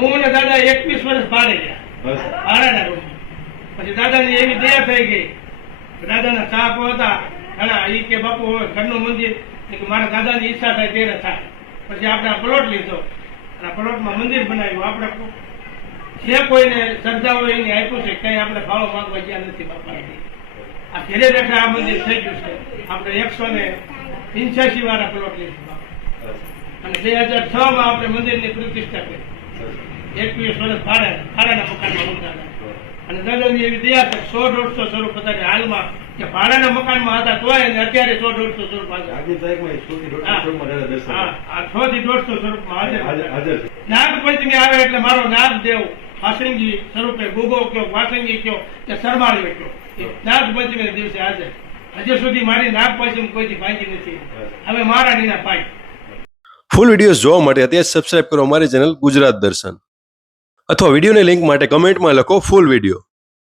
હું ને દાદા 21 વર્ષ ભાડે ગયા, ભાડાના રૂમ. પછી દાદાની એવી દયા થઈ ગઈ, દાદાના ચાહકો હતા ઘણા. ઈ કે બાપુ હોય ઘરનું મંદિર, કે મારા દાદાની ઈચ્છા થાય ત્યારે થાય. પછી આપણે આ પ્લોટ લીધો, અને પ્લોટમાં મંદિર બનાવ્યું. આપણે જે કોઈને શ્રદ્ધા હોય એને આપ્યું છે, કઈ આપણે ભાવ માંગવા ગયા નથી બાપા. આ ઘેરે બેઠા આ મંદિર થઈ ગયું છે. આપણે 185 વાળા પ્લોટ લીધું, અને 2006 માં આપણે મંદિરની પ્રતિષ્ઠા કરી. 21 વર્ષ ભાડાના મકાનમાં ઉતાર્યા. અને દાદાની એવી દયા છે, 100-150 સ્વરૂપ હતા હાલમાં, કે ભાડાના મકાનમાં હતા તોય, અને અત્યારે 100-150 સ્વરૂપ હાજર. 100-150 સ્વરૂપમાં હાજર. નાગ પંચમી આવે એટલે મારો નાગદેવ વાસંગી સ્વરૂપે ગુગો કયો, વાસંગી કયો કે સરમાળીઓ કયો, નાગ પંચમી દિવસે હાજર. હજુ સુધી મારી નાગ પંચમી કોઈથી ભાંગી નથી. હવે મારા નીના ભાઈ. ફૂલ વિડીયોઝ જોવા માટે અત્યારે સબસ્ક્રાઇબ કરો અમારી ચેનલ ગુજરાત દર્શન, અથવા વિડીયોની લિંક માટે કમેન્ટમાં લખો ફૂલ વિડીયો.